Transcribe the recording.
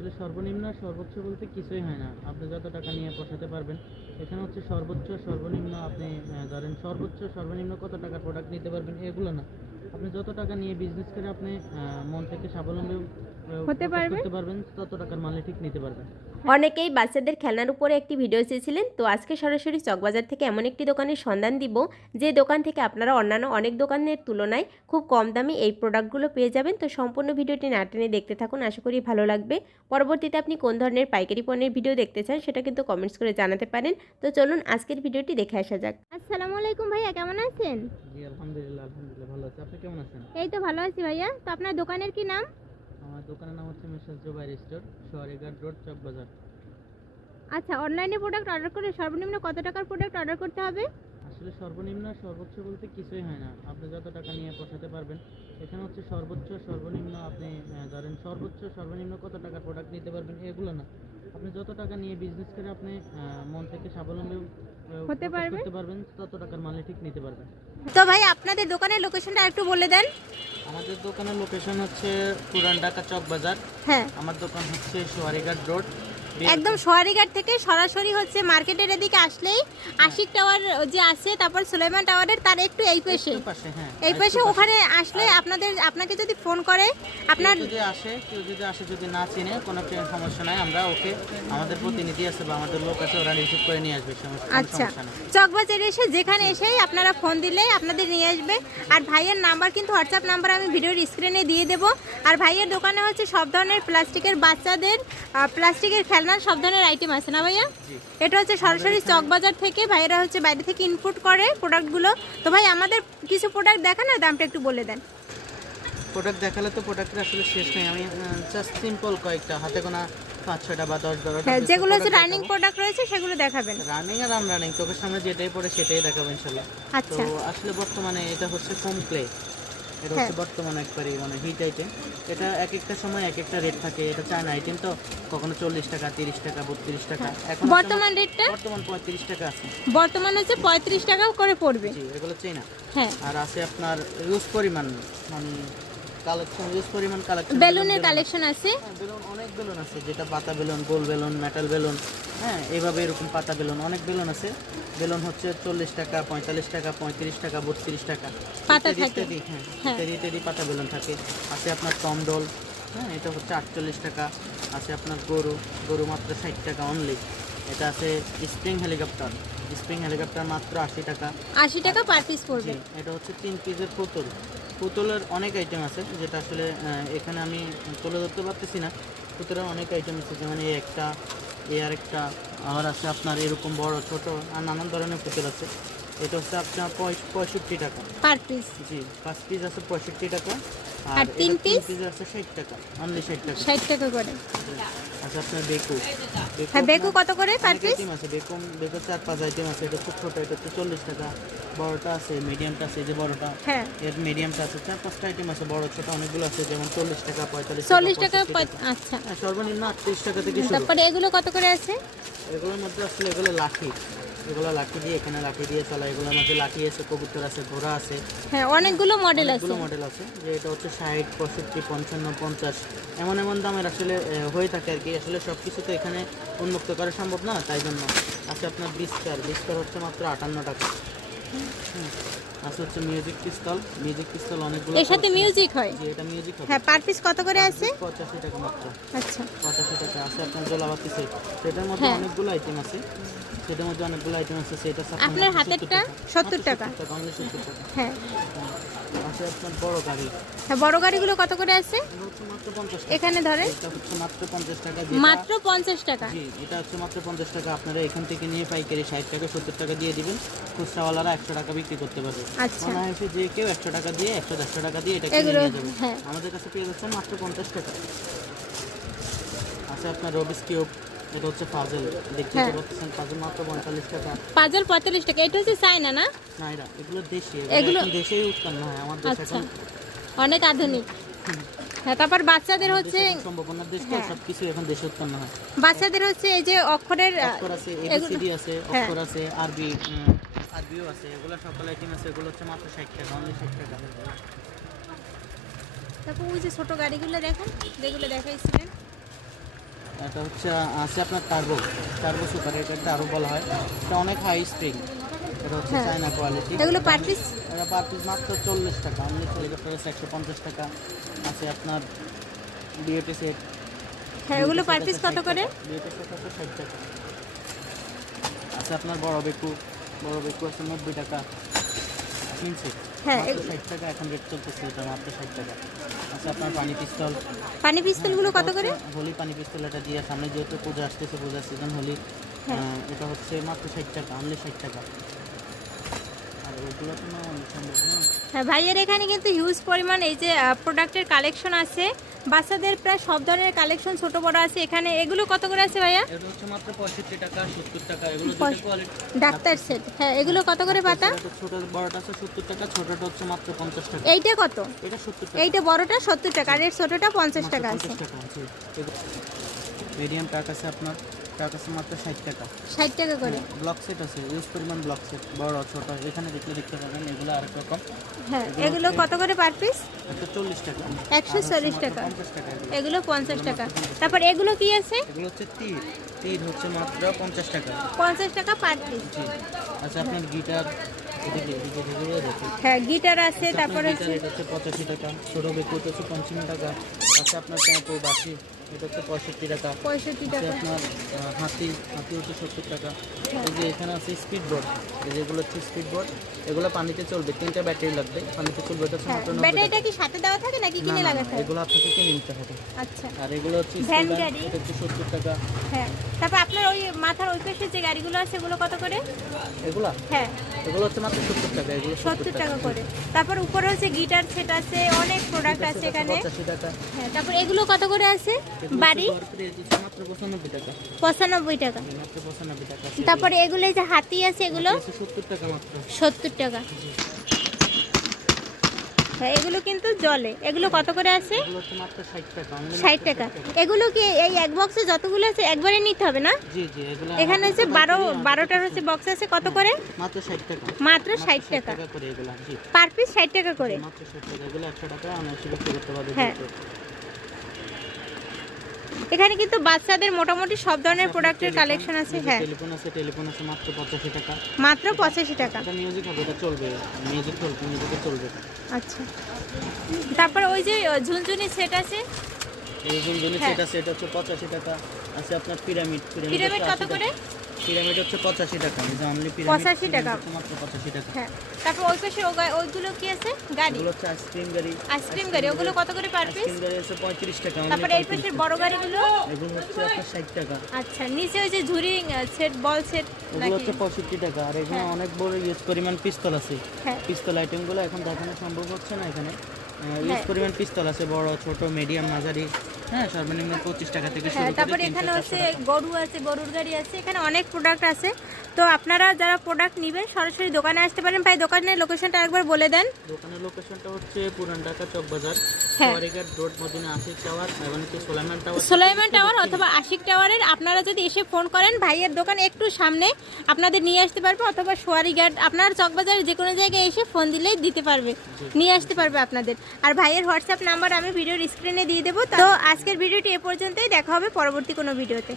আসলে সর্বনিম্ন আর সর্বোচ্চ বলতে কিছুই হয় না। আপনি যত টাকা নিয়ে পোষাতে পারবেন, এখানে হচ্ছে সর্বোচ্চ সর্বনিম্ন আপনি ধরেন সর্বোচ্চ সর্বনিম্ন কত টাকার প্রোডাক্ট নিতে পারবেন এগুলো না। আপনি যত টাকা নিয়ে বিজনেস করে আপনি মন থেকে স্বাবলম্বী হতে প্রকাশ পারবে। পারবেন। তত টাকার মালে ঠিক নিতে পারবেন। অনেকেই বাচ্চাদের খেলনার উপরে একটি ভিডিও চেয়েছিলেন তো আজকে সরাসরি চকবাজার থেকে এমন একটি দোকানের সন্ধান দিব যে দোকান থেকে আপনারা অন্যান্য অনেক দোকানের তুলনায় খুব কম দামে এই প্রোডাক্টগুলো পেয়ে যাবেন। তো সম্পূর্ণ ভিডিওটি না টেনে দেখতে থাকুন আশা করি ভালো লাগবে। পরবর্তীতে আপনি কোন ধরনের পাইকারি পণ্যের ভিডিও দেখতে চান সেটা কিন্তু কমেন্টস করে জানাতে পারেন। তো চলুন আজকের ভিডিওটি দেখে আসা যাক। আসসালামু আলাইকুম ভাইয়া কেমন আছেন? জি আলহামদুলিল্লাহ আলহামদুলিল্লাহ। ভালো আছে। আপনি কেমন আছেন? এই তো ভালো আছি ভাইয়া। তো আপনার দোকানের কি নাম? আমার দোকানের নাম হচ্ছে Mrs Jubair store Sowarighat road Chawkbazar. আচ্ছা অনলাইনে প্রোডাক্ট অর্ডার করে সর্বনিম্ন কত টাকার প্রোডাক্ট অর্ডার করতে হবে? আসলে সর্বনিম্ন সর্বোচ্চ বলতে কিছুই হয় না। আপনি যত টাকা নিয়ে পোষাতে পারবেন এখানে হচ্ছে সর্বোচ্চ সর্বনিম্ন আপনি ধরেন সর্বোচ্চ সর্বনিম্ন কত টাকার প্রোডাক্ট নিতে পারবেন এগুলো না। আপনি যত টাকা নিয়ে বিজনেস করে আপনি মন থেকে স্বাবলম্বী হতে পারবে। করতে পারবেন তত টাকার মালে ঠিক নিতে পারবেন। তো ভাই আপনাদের দোকানের লোকেশনটা একটু বলে দেন। আমাদের দোকানের লোকেশন হচ্ছে পুরান ঢাকা চক বাজার হ্যাঁ। আমার দোকান হচ্ছে সোয়ারিঘাট রোড একদম সোয়ারিঘাট থেকে সরাসরি হচ্ছে মার্কেটের এদিকে আসলেই আশিক টাওয়ার যে আছে তারপর সুলাইমান টাওয়ারের তার একটু এই পাশে। হ্যাঁ এই একটু পাশে ওখানে আসলে আপনাদের আপনাকে যদি ফোন করে আপনার যদি আসে কেউ যদি আসে যদি না চিনে কোনো সমস্যা নাই আমরা ওকে আমাদের প্রতিনিধি আছে বা আমাদের লোক আছে ওরা রিসিভ করে নিয়ে আসবে আচ্ছা। চকবাজারে এসে যেখানে এসেই আপনারা ফোন দিলে আপনাদের নিয়ে আসবে। আর ভাইয়ের নাম্বার কিন্তু হোয়াটসঅ্যাপ নাম্বার আমি ভিডিওর স্ক্রিনে দিয়ে দেবো। আর ভাইয়ের দোকানে হচ্ছে সব ধরনের প্লাস্টিকের বাচ্চাদের প্লাস্টিকের খেলনার সব ধরনের আইটেম আছে না ভাইয়া? এটা হচ্ছে সরাসরি চকবাজার থেকে ভাইয়েরা হচ্ছে বাইরে থেকে ইনপুট করে প্রোডাক্টগুলো তো ভাই আমাদের কিছু প্রোডাক্ট দেখান আর দামটা একটু বলে দেন। প্রোডাক্ট দেখালে তো প্রোডাক্টের আসলে শেষ নেই। আমি জাস্ট সিম্পল কয়েকটা। হাতে গোনা পাঁচ ছয়টা বা দশ বারোটা হ্যাঁ যেগুলো হচ্ছে রানিং প্রোডাক্ট রয়েছে সেগুলো দেখাবেন। রানিং আর আনরানিং চোখের সামনে যেটাই পড়ে সেটাই দেখাবো ইনশাল্লাহ। তো আচ্ছা আসলে বর্তমানে এটা হচ্ছে ফোম ক্লে এটা হচ্ছে বর্তমানে একবারই মানে হিট আইটেম এটা এক একটা সময় এক একটা রেট থাকে এটা চায়না আইটেম তো কখনো চল্লিশ টাকা তিরিশ টাকা বত্রিশ টাকা। এখন বর্তমান রেটটা বর্তমান পঁয়ত্রিশ টাকা আছে। বর্তমান হচ্ছে পঁয়ত্রিশ টাকা করে পড়বে। জি এগুলো চাই না হ্যাঁ। আর আছে আপনার ইউজ পরিমাণ মানে কালেকশন ইউজ পরিমাণ কালেকশন বেলুনের কালেকশন আছে? বেলুন অনেক বেলুন আছে যেটা পাতা বেলুন গোল বেলুন মেটাল বেলুন হ্যাঁ এইভাবে এরকম পাতা বেলুন অনেক বেলুন আছে। বেলুন হচ্ছে চল্লিশ টাকা পঁয়তাল্লিশ টাকা পঁয়ত্রিশ টাকা বত্রিশ টাকা। পাতা ইত্যাদি হ্যাঁ হ্যাঁ। ইত্যাদি ইত্যাদি পাতা বেলুন থাকে। আছে আপনার টমডল হ্যাঁ এটা হচ্ছে আটচল্লিশ টাকা। আছে আপনার গরু গরু মাত্র ষাট টাকা অনলি এটা আছে স্প্রিং হেলিকপ্টার স্প্রিং হেলিকপ্টার মাত্র আশি টাকা। আশি টাকা পার পিস পড়বে। এটা হচ্ছে তিন পিসের পুতুল। পুতুলের অনেক আইটেম আছে যেটা আসলে এখানে আমি তুলে ধরতে পারতেছি না। পুতুলের অনেক আইটেম আছে যেমন এই একটা এই আর একটা আবার আছে আপনার এরকম বড় ছোট আর নানান ধরনের পুতুল আছে। এটা হচ্ছে আপনার পঁয়ষট্টি টাকা। পার পিস জি পাঁচ পিস আছে পঁয়ষট্টি টাকা। আর তিন পিস আছে ষাট টাকা অনলি ষাট টাকা। ষাট টাকা করে। আচ্ছা আপনার বেকু। হ্যাঁ বেকু কত করে পার পিস আইটেম আছে বেকম বেকো চার পাঁচ আইটেম আছে এটা খুব ছোট এটা হচ্ছে চল্লিশ টাকা। বড়টা আছে মিডিয়ামটা আছে যে বড়টা। হ্যাঁ। এর মিডিয়ামটা আছে চার পাঁচটা আইটেম আছে বড় ছোট অনেকগুলো আছে যেমন চল্লিশ টাকা পঁয়তাল্লিশ চল্লিশ টাকা আচ্ছা। হ্যাঁ, সর্বনিম্ন আটত্রিশ টাকা থেকে শুরু। তারপরে এগুলো কত করে আছে? এগুলোর মধ্যে আসলে এগুলো লাঠি। এগুলো লাঠি দিয়ে এখানে লাঠি দিয়ে চলা এগুলোর মধ্যে লাঠি আছে কবুতর আছে ঘোড়া আছে। হ্যাঁ অনেকগুলো মডেল আছে। অনেকগুলো মডেল আছে যে এটা হচ্ছে ষাট পঁয়ষট্টি পঞ্চান্ন পঞ্চাশ। এমন এমন দামের আসলে হয়ে থাকে আর কি। আসলে সব কিছু তো এখানে উন্মুক্ত করা সম্ভব না তাই জন্য। আছে আপনার বিস্তার বিস্তার হচ্ছে মাত্র আটান্ন টাকা। আছে হচ্ছে মিউজিক পিস্তল মিউজিক পিস্তল অনেকগুলো এর সাথে মিউজিক হয়? জি এটা মিউজিক হবে। হ্যাঁ পার পিস কত করে আছে? পঁচাশি টাকা মাত্র। আচ্ছা। পঁচাশি টাকা আছে আপনার জলাবাতি সেট সেটার মধ্যে হ্যাঁ। অনেকগুলো আইটেম আছে। সেটার মধ্যে অনেকগুলো আইটেম আছে সেটা আপনার হাতেরটা? সত্তর টাকা অনলি সত্তর টাকা। হ্যাঁ। আছে আপনার বড় গাড়ি। হ্যাঁ বড় গাড়িগুলো কত করে আছে? এখানে ধরে। মাত্র পঞ্চাশ টাকা মাত্র পঞ্চাশ টাকা। জি এটা হচ্ছে মাত্র পঞ্চাশ টাকা। আপনারা এখান থেকে নিয়ে পাইকারি ষাট টাকা সত্তর টাকা দিয়ে দিবেন। খুচরাওয়ালারা একশো টাকা বিক্রি করতে পারবে। আচ্ছা। অনায়াসে যে কেউ একশো টাকা দিয়ে একশো দেড়শো টাকা দিয়ে এটা কিনে নিয়ে যাবে। হ্যাঁ। আমাদের কাছে পেয়ে যাচ্ছেন মাত্র পঞ্চাশ টাকা। আছে আপনার রবিস কিউব এটা হচ্ছে পাজেল। দেখতে হ্যাঁ। পাচ্ছেন পাজেল মাত্র পঁয়তাল্লিশ টাকা। পাজল পঁয়তাল্লিশ টাকা এটা হচ্ছে চায়না না? না এরা এগুলো দেশি এগুলো- দেশেই উৎপন্ন হয় আমার দেশ আচ্ছা। অনেক আধুনিক। হ্যাঁ তারপর বাচ্চাদের হচ্ছে দেশ এখন সম্ভাবনার দেশ তো হ্যাঁ। এখন দেশে উৎপন্ন হয়। বাচ্চাদের হচ্ছে এই যে অক্ষরের অক্ষর আছে এবিসিডি আছে হ্যাঁ। অক্ষর আছে আরবি আরবিও আছে এগুলো সকল আইটেম আছে এগুলো হচ্ছে মাত্র ষাট টাকা অনলি ষাট টাকা। তারপর ওই যে ছোট গাড়িগুলো দেখেন যেগুলো দেখাইছিলেন। এটা হচ্ছে আছে আপনার টার্বো টার্বো সুপার এটা আরও বলা হয়। এটা অনেক হাই স্প্রিং এটা হচ্ছে হ্যাঁ। চায়না কোয়ালিটি এগুলো পার পিস এটা পার পিস মাত্র চল্লিশ টাকা। অনলি হেলিকপ্টার আছে একশো পঞ্চাশ টাকা। আছে আপনার বিএটি সেট হ্যাঁ এগুলো পার পিস কত করে? বিএটি সেট আছে ষাট টাকা। আছে আপনার বড় বেকু। বড় বেকু আছে নব্বই টাকা। কিনছে হ্যাঁ, ষাট টাকা এখন রেট চলতেছে। এটা মাত্র ষাট টাকা। আছে আপনার পানি পিস্তল। পানি পিস্তলগুলো কত করে? হোলি পানি পিস্তল এটা দিয়ে সামনে যেহেতু পূজা আসতেছে পূজার সিজন হোলি হ্যাঁ। এটা হচ্ছে মাত্র ষাট টাকা অনলি ষাট টাকা আর ওগুলো তো না সম্ভব না হ্যাঁ ভাইয়ের এখানে কিন্তু হিউজ পরিমাণ এই যে প্রোডাক্টের কালেকশন আছে। বাচ্চাদের প্রায় সব ধরনের কালেকশন ছোট বড় আছে এখানে। এগুলো কত করে আছে ভাইয়া? এটা হচ্ছে মাত্র পঁয়ষট্টি টাকা সত্তর টাকা। এগুলো কোয়ালিটি ডাক্তার সেট হ্যাঁ এগুলো কত করে পাতা? ছোট বড়টা আছে সত্তর টাকা ছোটটা হচ্ছে মাত্র পঞ্চাশ টাকা। এইটা কত? এটা সত্তর টাকা। এইটা বড়টা সত্তর টাকা আর এর ছোটটা পঞ্চাশ টাকা আছে। মিডিয়াম টাক আছে আপনার। টাক আছে মাত্র ষাট টাকা। ষাট টাকা করে? ব্লক সেট আছে ইউজ পরিমাণ ব্লক সেট বড় ছোট এখানে দেখলে দেখতে পাবেন এগুলো আরেক রকম হ্যাঁ এগুলো কত করে পার পিস একশো চল্লিশ টাকা। একশো চল্লিশ টাকা। এগুলো। পঞ্চাশ টাকা। তারপর এগুলো কি আছে? এগুলো হচ্ছে তীর তীর হচ্ছে মাত্র পঞ্চাশ টাকা। পঞ্চাশ টাকা পার পিস আচ্ছা আপনার গিটার হ্যাঁ গিটার আছে আচ্ছা, তারপরে হচ্ছে পঁচাশি টাকা। ছোটো বেকুট হচ্ছে পঞ্চান্ন টাকা। আচ্ছা আপনার ট্যাম্পো বাসি এটা হচ্ছে পঁয়ষট্টি টাকা। পঁয়ষট্টি টাকা। আপনার হাতি হাতি হচ্ছে সত্তর টাকা। এই যে এখানে আছে স্পিড বোর্ড যেগুলো হচ্ছে স্পিড বোর্ড এগুলো পানিতে চলবে তিনটা ব্যাটারি লাগবে পানিতে চলবে এটা হচ্ছে হ্যাঁ ব্যাটারিটা কি সাথে দেওয়া থাকে নাকি কিনে লাগাতে হয় এগুলো আপনাকে কিনে নিতে হবে। আচ্ছা। আর এগুলো হচ্ছে ভ্যান গাড়ি। এটা হচ্ছে সত্তর টাকা। হ্যাঁ। তারপর আপনার ওই মাথার ওই পাশে যে গাড়িগুলো আছে এগুলো কত করে? এগুলা? হ্যাঁ। এগুলো হচ্ছে মাত্র সত্তর টাকা এগুলো সত্তর টাকা। করে। তারপর উপরে হচ্ছে গিটার সেট আছে অনেক প্রোডাক্ট আছে এখানে। পঁচাশি টাকা। হ্যাঁ তারপর এগুলো কত করে আছে? বাড়ি? পঁচানব্বই টাকা। আছে তারপরে এগুলো যে হাতি আছে এগুলো? সত্তর টাকা হ্যাঁ এগুলো কিন্তু জলে। এগুলো কত করে আছে? ষাট টাকা। এগুলো কি এই এক বক্সে যতগুলো আছে একবারে নিতে হবে না? এখানে হচ্ছে বারো বারোটার হচ্ছে বক্স আছে কত করে? মাত্র ষাট টাকা। মাত্র ষাট টাকা। পার পিস ষাট টাকা করে। মাত্র ষাট টাকা এগুলো একশো টাকা অনায়াসে বিক্রি করতে পারবে হ্যাঁ। এখানে কিন্তু বাচ্চাদের মোটামুটি সব ধরনের প্রোডাক্টের কালেকশন আছে হ্যাঁ। টেলিফোন আছে টেলিফোন আছে মাত্র পঁচাশি টাকা। মাত্র পঁচাশি টাকা। এটা মিউজিক হবে এটা চলবে মিউজিক চলবে মিউজিক চলবে। আচ্ছা। তারপর ওই যে ঝুনঝুনি সেট আছে? এই হ্যাঁ। সেট আছে এটা হচ্ছে পঁচাশি টাকা। আছে আপনার পিরামিড পিরামিড কত করে? পিরামিড হচ্ছে পঁচাশি টাকা। এই যে অনলি পিরামিড 85 টাকা। মাত্র পঁচাশি টাকা। হ্যাঁ তারপর ওই পাশে ওইগুলো কি আছে? গাড়ি। হচ্ছে আইসক্রিম গাড়ি। আইসক্রিম গাড়ি। ওগুলো কত করে পার পিস আইসক্রিম গাড়ি হচ্ছে পঁয়ত্রিশ টাকা। তারপর এই 35 পাশের বড় গাড়িগুলো? এগুলো হচ্ছে আপনার ষাট টাকা। আচ্ছা নিচে ওই যে ঝুরি সেট বল সেট ওগুলো হচ্ছে পঁয়ষট্টি টাকা। আর এখানে হ্যাঁ। অনেক বড় ইউজ পরিমাণ পিস্তল আছে। হ্যাঁ। পিস্তল আইটেমগুলো এখন দেখানো সম্ভব হচ্ছে না এখানে। ইউজ হ্যাঁ। পরিমাণ পিস্তল আছে। বড় ছোট মিডিয়াম মাঝারি। হ্যাঁ সর্বনিম্ন পঁচিশ টাকা থেকে শুরু হ্যাঁ করে তারপর তিনশো, এখানে হচ্ছে গরু আছে গরুর গাড়ি আছে এখানে অনেক প্রোডাক্ট আছে। তো আপনারা যারা প্রোডাক্ট নেবেন সরাসরি দোকানে আসতে পারেন। ভাই দোকানের লোকেশনটা একবার বলে দেন। দোকানের লোকেশনটা হচ্ছে পুরান ঢাকা চক বাজার হ্যাঁ। রোড মদিনা আশিক টাওয়ার এবং সোলাইমান টাওয়ার সোলাইমান টাওয়ার অথবা টাওয়ারের আপনারা যদি এসে ফোন করেন, ভাইয়ের দোকান একটু সামনে, আপনাদের নিয়ে আসতে পারবে অথবা সোয়ারি ঘাট, আপনার চকবাজারের যে কোনো জায়গায় এসে ফোন দিলেই দিতে পারবে, নিয়ে আসতে পারবে আপনাদের। আর ভাইয়ের হোয়াটসঅ্যাপ নাম্বার আমি ভিডিওর স্ক্রিনে দিয়ে দেবো, তো আজকের ভিডিওটি এ পর্যন্তই, দেখা হবে পরবর্তী কোনো ভিডিওতে